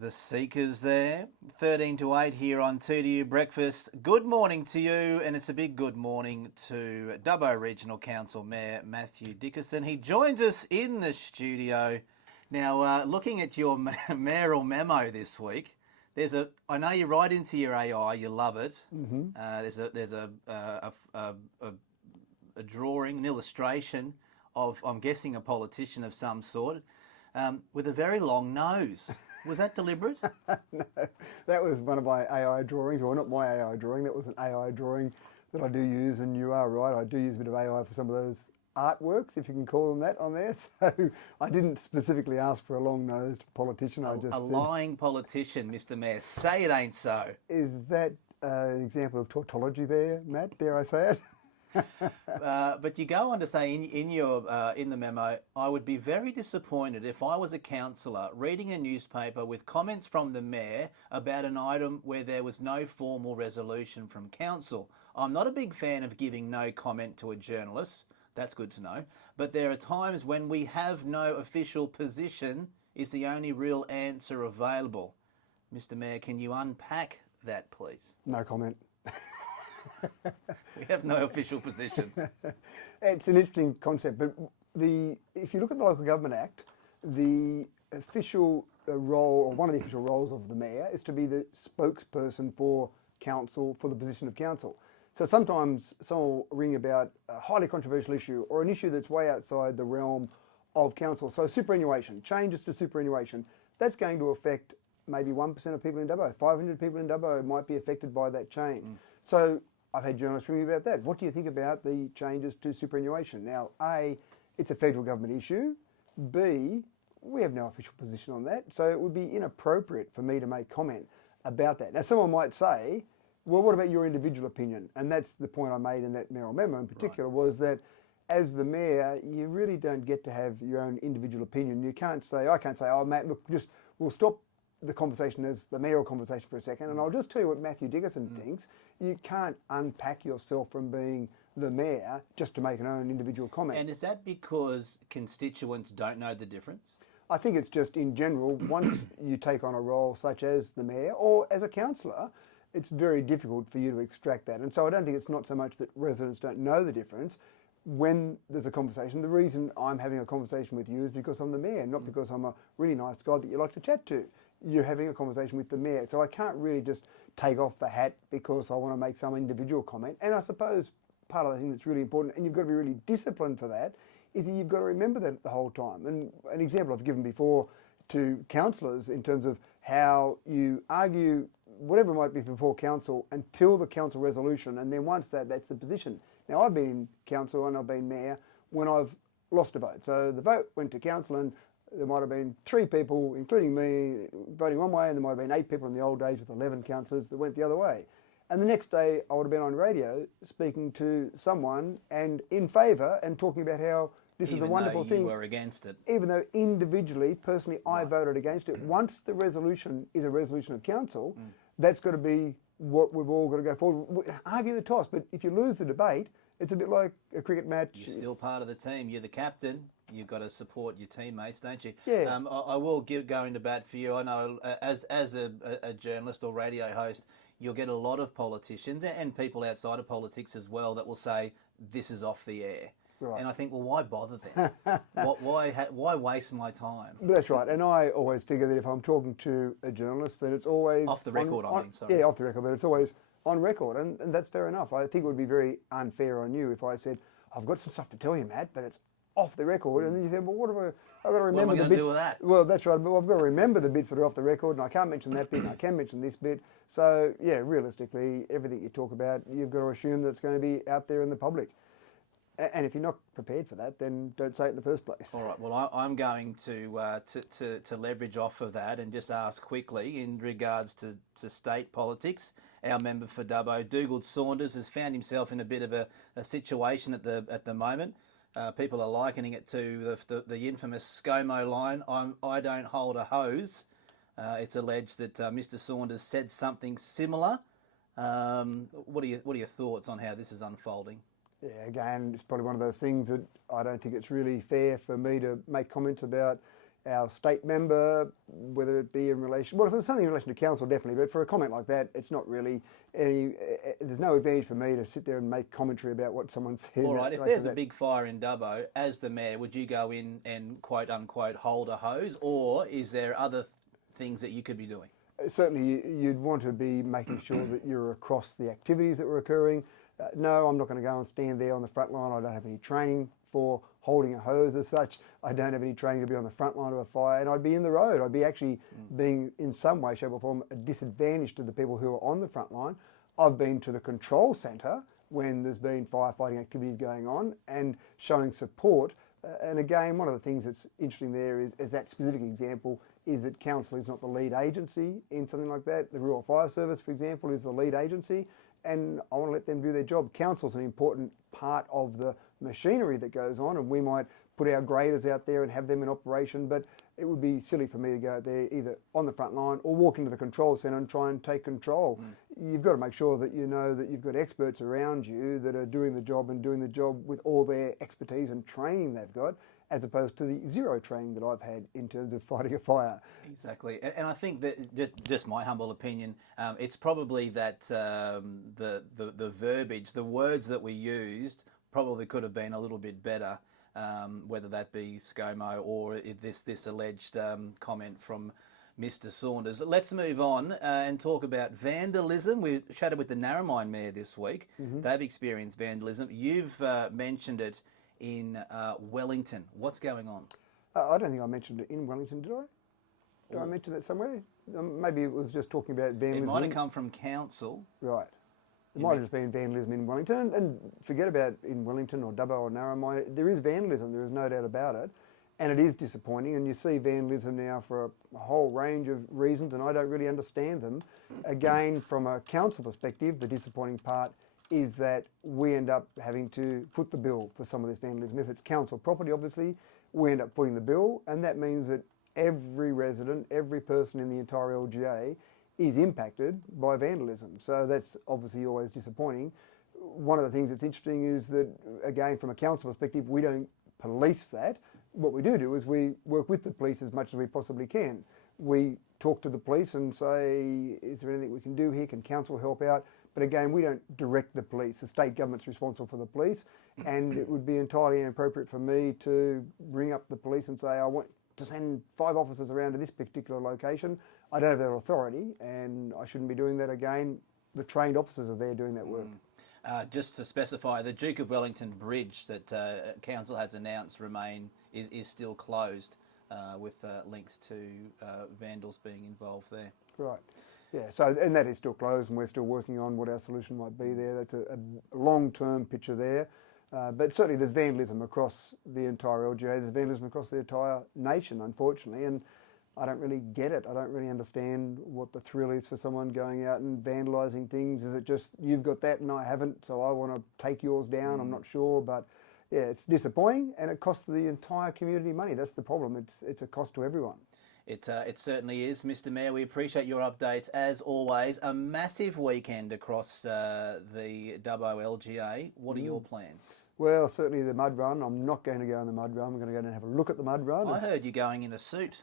The Seekers there, 13 to 8 here on 2DU Breakfast. Good morning to you, and it's a big good morning to Dubbo Regional Council Mayor Matthew Dickerson. He joins us in the studio. Now, looking at your mayoral memo this week, I know you write into your AI, you love it. Mm-hmm. There's a drawing, an illustration of, I'm guessing, a politician of some sort, with a very long nose. Was that deliberate? No, that was one of my AI drawings. Well, not my AI drawing, that was an AI drawing that I do use, and you are right, I do use a bit of AI for some of those artworks, if you can call them that, on there. So I didn't specifically ask for a long-nosed politician. I just said, lying politician, Mr. Mayor. Say it ain't so. Is that an example of tautology there, Matt? Dare I say it? But you go on to say in the memo, I would be very disappointed if I was a councillor reading a newspaper with comments from the mayor about an item where there was no formal resolution from council. I'm not a big fan of giving no comment to a journalist. That's good to know. But there are times when we have no official position is the only real answer available. Mr. Mayor, can you unpack that, please? No comment. We have no official position. It's an interesting concept, but if you look at the Local Government Act, the official role, or one of the official roles of the mayor, is to be the spokesperson for council, for the position of council. So sometimes someone will ring about a highly controversial issue or an issue that's way outside the realm of council. So superannuation, changes to superannuation, that's going to affect maybe 1% of people in Dubbo. 500 people in Dubbo might be affected by that change. So I've had journalists ring me about that. What do you think about the changes to superannuation? Now, A, it's a federal government issue. B, we have no official position on that. So it would be inappropriate for me to make comment about that. Now, someone might say, well, what about your individual opinion? And that's the point I made in that mayoral memo in particular, was that as the mayor, you really don't get to have your own individual opinion. I can't say, oh, Matt, look, we'll stop the conversation as the mayoral conversation for a second, and I'll just tell you what Matthew Dickerson thinks. You can't unpack yourself from being the mayor just to make an own individual comment. And is that because constituents don't know the difference? I think it's just in general, once you take on a role such as the mayor or as a councillor, it's very difficult for you to extract that. And so I don't think it's not so much that residents don't know the difference. When there's a conversation, the reason I'm having a conversation with you is because I'm the mayor, not because I'm a really nice guy that you like to chat to. You're having a conversation with the mayor. So I can't really just take off the hat because I want to make some individual comment. And I suppose part of the thing that's really important, and you've got to be really disciplined for that, is that you've got to remember that the whole time. And an example I've given before to councillors in terms of how you argue whatever might be before council until the council resolution, and then once that's the position. Now, I've been in council and I've been mayor when I've lost a vote. So the vote went to council and there might have been 3 people, including me, voting one way, and there might have been 8 people in the old days with 11 councillors that went the other way. And the next day I would have been on radio speaking to someone and in favour and talking about how this is a wonderful thing. Even though you were against it. Even though individually, personally, I voted against it. Once the resolution is a resolution of council, that's got to be what we've all got to go forward. Argue the toss, but if you lose the debate, it's a bit like a cricket match. You're still part of the team. You're the captain. You've got to support your teammates, don't you? Yeah. I will go into bat for you. I know as a journalist or radio host, you'll get a lot of politicians and people outside of politics as well that will say, this is off the air. Right. And I think, well, why bother then? why waste my time? That's right. And I always figure that if I'm talking to a journalist, that it's always... Off the record, sorry. Yeah, off the record, but it's always on record, and that's fair enough. I think it would be very unfair on you if I said, I've got some stuff to tell you, Matt, but it's off the record, and then you say, well, what have I've got to remember the bits. What am I going to do with that? Well, that's right, but I've got to remember the bits that are off the record, and I can't mention that bit, and I can mention this bit. So, yeah, realistically, everything you talk about, you've got to assume that it's going to be out there in the public. And if you're not prepared for that, then don't say it in the first place. All right. Well, I'm going to leverage off of that and just ask quickly in regards to state politics. Our member for Dubbo, Dougal Saunders, has found himself in a bit of a situation at the moment. People are likening it to the infamous ScoMo line. I don't hold a hose. It's alleged that Mr. Saunders said something similar. What are your thoughts on how this is unfolding? Yeah, again, it's probably one of those things that I don't think it's really fair for me to make comments about our state member, whether it be in relation, well, if it's something in relation to council, definitely, but for a comment like that, it's not really any, there's no advantage for me to sit there and make commentary about what someone said. All right, if there's a big fire in Dubbo, as the mayor, would you go in and quote unquote hold a hose, or is there other things that you could be doing? Certainly, you'd want to be making sure that you're across the activities that were occurring. No, I'm not going to go and stand there on the front line. I don't have any training for holding a hose as such. I don't have any training to be on the front line of a fire, and I'd be in the road. I'd be actually being, in some way, shape or form, a disadvantage to the people who are on the front line. I've been to the control centre when there's been firefighting activities going on and showing support. And again, one of the things that's interesting there is that specific example is that council is not the lead agency in something like that. The Rural Fire Service, for example, is the lead agency, and I want to let them do their job. Council's an important part of the machinery that goes on, and we might put our graders out there and have them in operation, but it would be silly for me to go out there either on the front line or walk into the control centre and try and take control. You've got to make sure that you know that you've got experts around you that are doing the job and doing the job with all their expertise and training they've got, as opposed to the zero training that I've had in terms of fighting a fire. Exactly, and I think that just my humble opinion, it's probably that the verbiage, the words that we used, probably could have been a little bit better. Whether that be ScoMo or this alleged comment from Mr. Saunders. Let's move on and talk about vandalism. We chatted with the Narromine Mayor this week. They've experienced vandalism. You've mentioned it in Wellington. What's going on? I don't think I mentioned it in Wellington, did I? Did I mention that somewhere? Maybe it was just talking about vandalism. It might have come from council. Right. It might have just been vandalism in Wellington, and forget about in Wellington or Dubbo or Narromine. There is vandalism, there is no doubt about it, and it is disappointing, and you see vandalism now for a whole range of reasons, and I don't really understand them. Again, from a council perspective, the disappointing part is that we end up having to foot the bill for some of this vandalism. If it's council property, obviously, we end up footing the bill, and that means that every resident, every person in the entire LGA is impacted by vandalism. So that's obviously always disappointing. One of the things that's interesting is that, again, from a council perspective, we don't police that. What we do is we work with the police as much as we possibly can. We talk to the police and say, is there anything we can do here? Can council help out? But again, we don't direct the police. The state government's responsible for the police, and it would be entirely inappropriate for me to ring up the police and say, I want to send 5 officers around to this particular location. I don't have that authority, and I shouldn't be doing that. Again, the trained officers are there doing that work. Just to specify, the Duke of Wellington Bridge that council has announced is still closed, with links to vandals being involved there. Right. Yeah. So, and that is still closed, and we're still working on what our solution might be there. That's a long-term picture there. But certainly there's vandalism across the entire LGA, there's vandalism across the entire nation, unfortunately, and I don't really get it. I don't really understand what the thrill is for someone going out and vandalising things. Is it just, you've got that and I haven't, so I want to take yours down? I'm not sure, but yeah, it's disappointing, and it costs the entire community money. That's the problem. It's a cost to everyone. It certainly is, Mr. Mayor. We appreciate your updates as always. A massive weekend across the Dubbo LGA. What are your plans? Well, certainly the mud run. I'm not going to go on the mud run. I'm going to go and have a look at the mud run. I heard you going in a suit,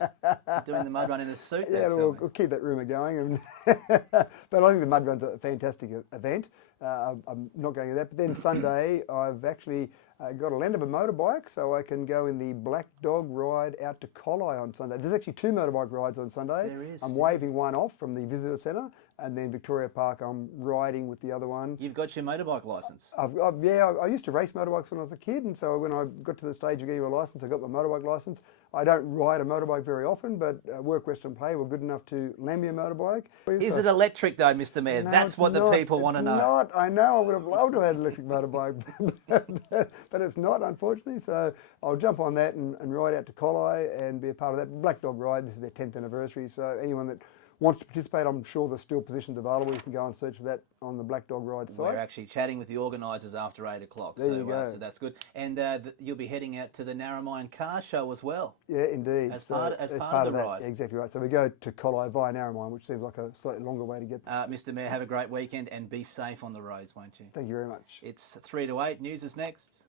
doing the mud run in a suit. Yeah, we'll keep that rumour going. But I think the mud run's a fantastic event. I'm not going to that. But then Sunday, I've actually got a lend of a motorbike, so I can go in the Black Dog ride out to Collie on Sunday. There's actually 2 motorbike rides on Sunday. There is. I'm waving one off from the visitor centre, and then Victoria Park I'm riding with the other one. You've got your motorbike licence? I used to race motorbikes when I was a kid, and so when I got to the stage of getting a licence, I got my motorbike licence. I don't ride a motorbike very often, but Work, Rest and Play were good enough to lend me a motorbike. Is it electric though, Mr. Mayor? No, that's what the people want to know. Not. I know. I would have loved to have had an electric motorbike, but it's not, unfortunately. So I'll jump on that and ride out to Collie and be a part of that Black Dog ride. This is their 10th anniversary, so anyone that wants to participate, I'm sure there's still positions available. You can go and search for that on the Black Dog Ride site. We're actually chatting with the organisers after 8 o'clock, there you go. So that's good. And you'll be heading out to the Narromine Car Show as well. Yeah, indeed. As part of the ride. Yeah, exactly right. So we go to Collie via Narromine, which seems like a slightly longer way to get there. Mr. Mayor, have a great weekend and be safe on the roads, won't you? Thank you very much. It's 3 to 8. News is next.